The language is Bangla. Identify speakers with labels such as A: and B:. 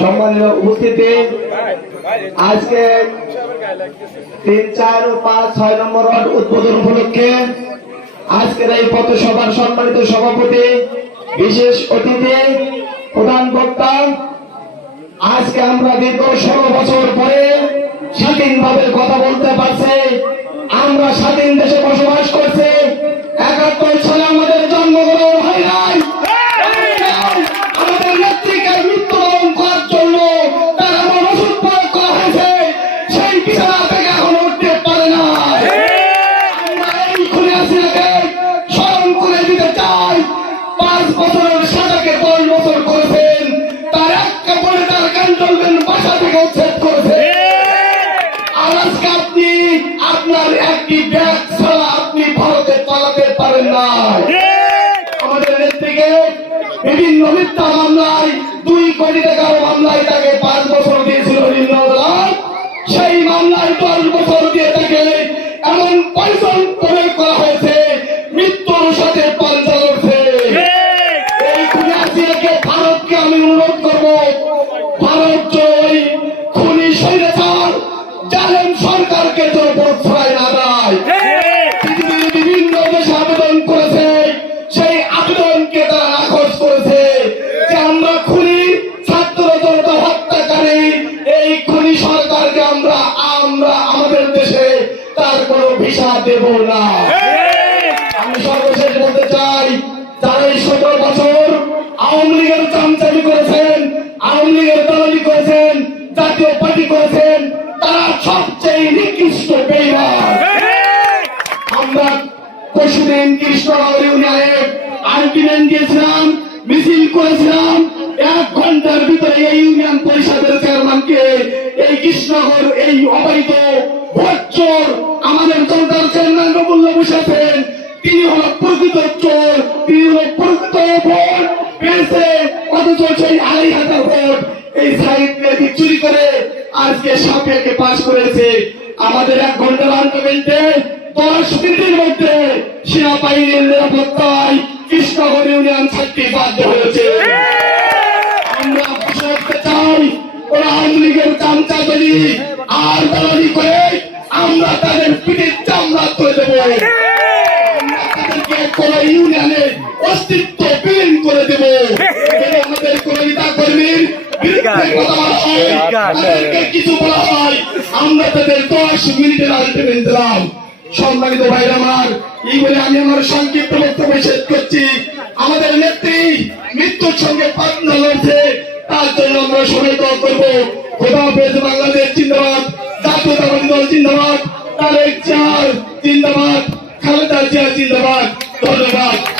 A: সম্মানীয় উপস্থিতি। আজকে তিন, চার পাঁচ, ছয় নম্বর উদ্বোধন উপলক্ষে আজকের এই পথসভার সম্মানিত সভাপতি, বিশেষ অতিথি, প্রধান বক্তা, আজকে আমরা দীর্ঘ ষোলো বছর পরে স্বাধীনভাবে কথা বলতে পারছি। আমরা স্বাধীন দেশে বসবাস করছি। বছরের সাজাকে দশ বছর করেছেন তার এক কাপড়ে তার ক্যান্টনমেন্ট বাসা থেকে উচ্ছেদ করেছে আর আজকে আপনি আপনার একটি ব্যাগ ছাড়া আপনি ভারতে পালাতে পারেন না আমাদের নেত্রীকে বিভিন্ন মিথ্যা মামলায় দুই কোটি টাকার মামলায় তাকে পাঁচ বছর দিয়েছিল নিম্ন সেই মামলায় দশ বছর দিয়ে তাকে এমন পয়সন ভারতকে আমি অনুরোধ করব, ভারত জয়, খুনি স্বৈরাচার, জালেম সরকারকে তো প্রশ্রয় না দেয় তারা যে খুনি এই খুনি সরকারকে আমরা আমাদের দেশে তার কোনো ভিসা দেব না। আমি সর্বশেষ বলতে চাই, যারা এই সতেরো বছর সবচেয়ে নিকৃষ্ট আমরা পরশুদিন কৃষ্ণনগর ইউনিয়নে দিয়েছিলাম মিছিল করেছিলাম। এক ঘণ্টার ভিতরে এই ইউনিয়ন পরিষদের চেয়ারম্যানকে এই কৃষ্ণনগর এই অবৈধ ভোট আমাদের জনতার চেয়ারম্যান রবুল্লা বসেছেন তিনি হলো প্রকৃত চোর, তিনি হলো প্রকৃত ভোট। পেয়েছে অথচ সেই আড়াই হাজার ভোট। এই নদী চুরি করে আজকে সাপিয়াকে পাশ করেছে। আমাদের এক ঘণ্টার আন্দোলনতে দশ মধ্যে সেনাবাহিনীর নিরাপত্তায় কৃষ্ণগর ইউনিয়ন ছাড়তে বাধ্য হয়েছে। আমরা বসে চাই, ওরা আওয়ামী লীগের চামচাগি আর দালালি করে আমরা তাদের পিঠের চামড়া তুলে দেবো। কোন ইউনিয়নে অস্তিত্ব বিলীন করে দেবো। আমাদের কোন নেতা কর্মীর সম্মানিত ভাই আমার, এই বলে আমি আমার সংক্ষিপ্ত বক্তব্য শেষ করছি। আমাদের নেত্রী মৃত্যুর সঙ্গে পাতনা লড়ছে, তার জন্য আমরা সময় করব। খোদা হাফেজ বাংলাদেশ জিন্দাবাদ জাতীয়তাবাদী দল জিন্দাবাদ, তারেক চার জিন্দাবাদ, খালেদা জিয়া জিন্দাবাদ। ধন্যবাদ।